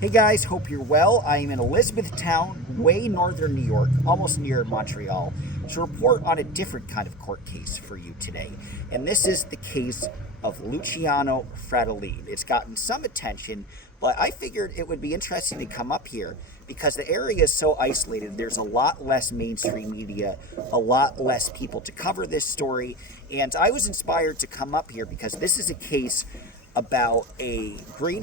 Hey guys, hope you're well. I am in Elizabethtown, way northern New York, almost near Montreal, to report on a different kind of court case for you today. And this is the case of Luciano Frattolin. It's gotten some attention, but I figured it would be interesting to come up here because the area is so isolated. There's a lot less mainstream media, a lot less people to cover this story, and I was inspired to come up here because this is a case about a green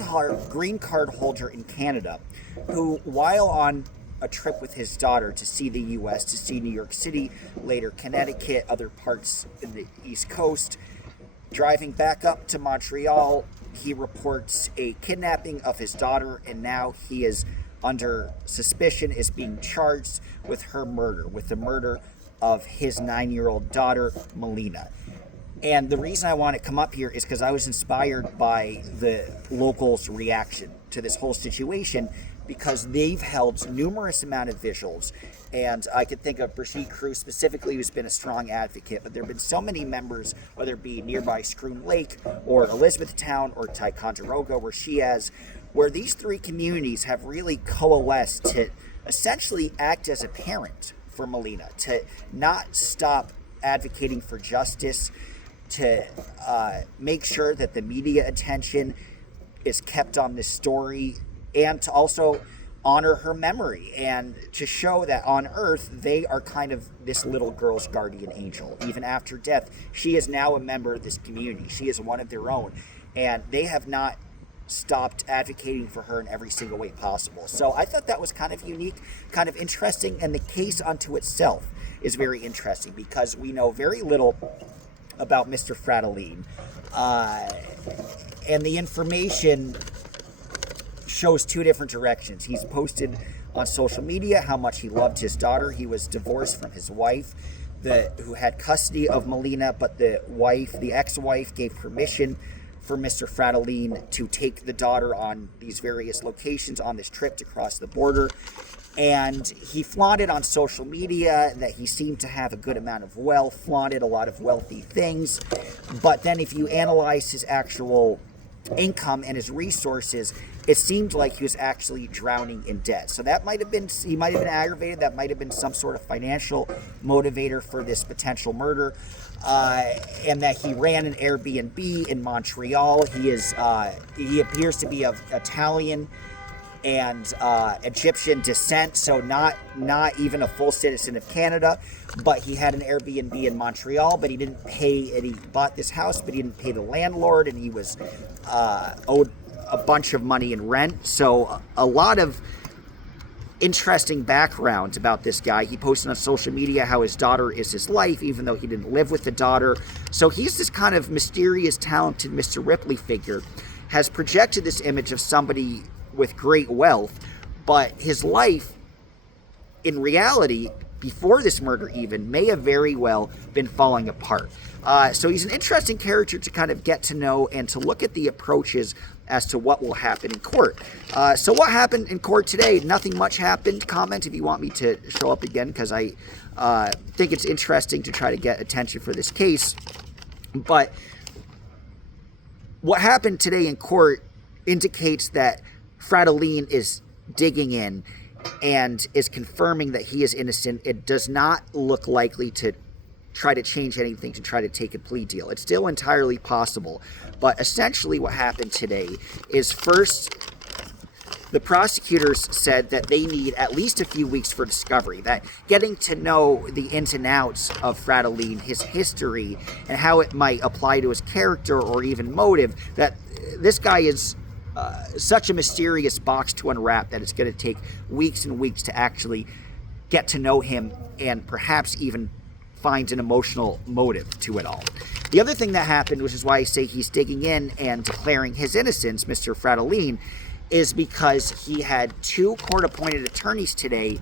card holder in Canada who, while on a trip with his daughter to see the US, to see New York City, later Connecticut, other parts in the East Coast, driving back up to Montreal, he reports a kidnapping of his daughter, and now he is under suspicion, is being charged with her murder, with the murder of his 9-year-old daughter, Melina. And the reason I want to come up here is because I was inspired by the locals' reaction to this whole situation, because they've held numerous amount of vigils. And I could think of Brigitte Cruz specifically, who's been a strong advocate, but there have been so many members, whether it be nearby Scroon Lake or Elizabethtown or Ticonderoga, where she is, where these three communities have really coalesced to essentially act as a parent for Melina, to not stop advocating for justice, to make sure that the media attention is kept on this story, and to also honor her memory and to show that on earth they are kind of this little girl's guardian angel. Even after death, she is now a member of this community. She is one of their own, and they have not stopped advocating for her in every single way possible. So I thought that was kind of unique, kind of interesting, and the case unto itself is very interesting because we know very little about Mr. Frattolin, and the information shows two different directions. He's posted on social media how much he loved his daughter. He was divorced from his wife, who had custody of Melina, but the ex-wife, gave permission for Mr. Frattolin to take the daughter on these various locations on this trip to cross the border. And he flaunted on social media that he seemed to have a good amount of wealth, flaunted a lot of wealthy things. But then if you analyze his actual income and his resources, it seemed like he was actually drowning in debt. So that he might have been aggravated. That might have been some sort of financial motivator for this potential murder. And that he ran an Airbnb in Montreal. He appears to be of Italian and Egyptian descent, so not even a full citizen of Canada, but he had an Airbnb in Montreal, but he didn't pay, and he bought this house, but he didn't pay the landlord, and he was owed a bunch of money in rent. So a lot of interesting background about this guy. He posted on social media how his daughter is his life, even though he didn't live with the daughter. So he's this kind of mysterious, talented Mr. Ripley figure, has projected this image of somebody with great wealth, but his life in reality, before this murder even, may have very well been falling apart. So he's an interesting character to kind of get to know and to look at the approaches as to what will happen in court. So what happened in court today? Nothing much happened. Comment if you want me to show up again, because I think it's interesting to try to get attention for this case. But what happened today in court indicates that Frattolin is digging in and is confirming that he is innocent. It does not look likely to try to change anything, to try to take a plea deal. It's still entirely possible. But essentially what happened today is, first, the prosecutors said that they need at least a few weeks for discovery, that getting to know the ins and outs of Frattolin, his history, and how it might apply to his character or even motive, that this guy is such a mysterious box to unwrap that it's going to take weeks and weeks to actually get to know him and perhaps even find an emotional motive to it all. The other thing that happened, which is why I say he's digging in and declaring his innocence, Mr. Frattolin, is because he had two court-appointed attorneys today,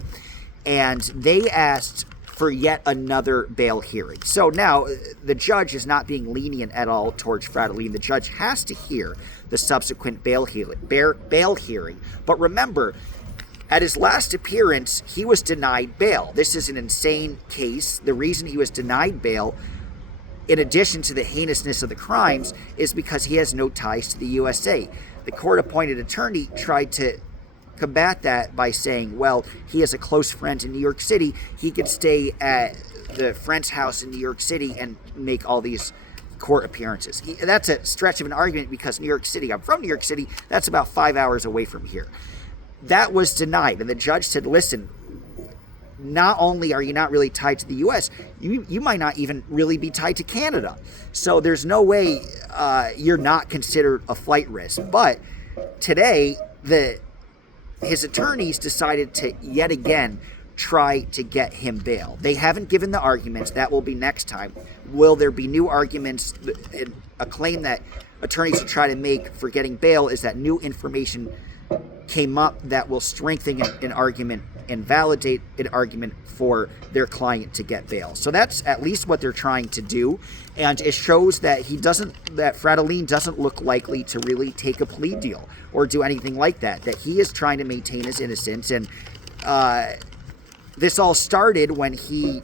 and they asked for yet another bail hearing. So now the judge is not being lenient at all towards Frattolin. The judge has to hear the subsequent bail hearing. But remember, at his last appearance, he was denied bail. This is an insane case. The reason he was denied bail, in addition to the heinousness of the crimes, is because he has no ties to the USA. The court-appointed attorney tried to combat that by saying, well, he has a close friend in New York City. He could stay at the friend's house in New York City and make all these court appearances. That's a stretch of an argument because New York City, I'm from New York City, that's about 5 hours away from here. That was denied, and the judge said, listen, not only are you not really tied to the U.S., you might not even really be tied to Canada. So there's no way you're not considered a flight risk. But today, his attorneys decided to yet again try to get him bail. They haven't given the arguments. That will be next time. Will there be new arguments? A claim that attorneys will try to make for getting bail is that new information came up that will strengthen an argument and validate an argument for their client to get bail. So that's at least what they're trying to do, and it shows that that Frattolin doesn't look likely to really take a plea deal or do anything like that, that he is trying to maintain his innocence. And this all started when he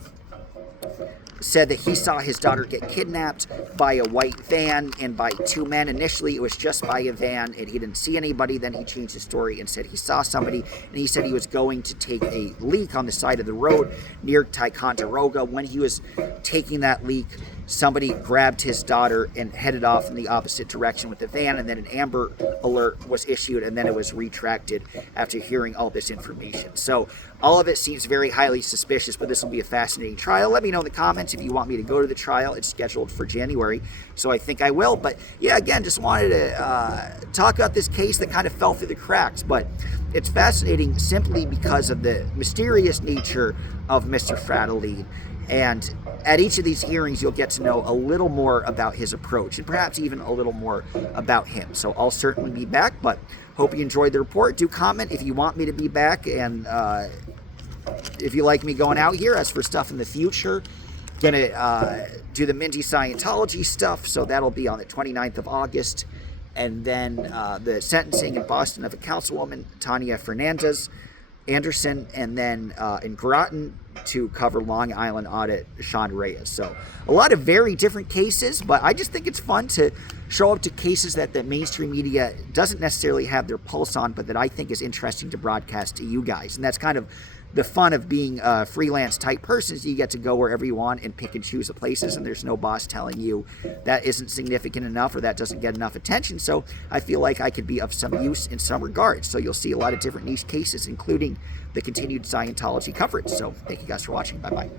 said that he saw his daughter get kidnapped by a white van and by two men. Initially, it was just by a van, and he didn't see anybody. Then he changed his story and said he saw somebody, and he said he was going to take a leak on the side of the road near Ticonderoga. When he was taking that leak, somebody grabbed his daughter and headed off in the opposite direction with the van, and then an Amber Alert was issued, and then it was retracted after hearing all this information. So all of it seems very highly suspicious, but this will be a fascinating trial. Let me know in the comments if you want me to go to the trial. It's scheduled for January, so I think I will. But yeah, again, just wanted to talk about this case that kind of fell through the cracks, but it's fascinating simply because of the mysterious nature of Mr. Frattolin. And at each of these hearings, you'll get to know a little more about his approach and perhaps even a little more about him. So I'll certainly be back, but hope you enjoyed the report. Do comment if you want me to be back, and if you like me going out here. As for stuff in the future, gonna do the Mindy Scientology stuff, so that'll be on the 29th of August. And then the sentencing in Boston of a councilwoman, Tanya Anderson, and then in Groton to cover Long Island audit, Sean Reyes. So a lot of very different cases, but I just think it's fun to show up to cases that the mainstream media doesn't necessarily have their pulse on, but that I think is interesting to broadcast to you guys. And that's kind of the fun of being a freelance type person, is you get to go wherever you want and pick and choose the places, and there's no boss telling you that isn't significant enough or that doesn't get enough attention. So I feel like I could be of some use in some regards. So you'll see a lot of different niche cases, including the continued Scientology coverage. So thank you guys for watching. Bye-bye.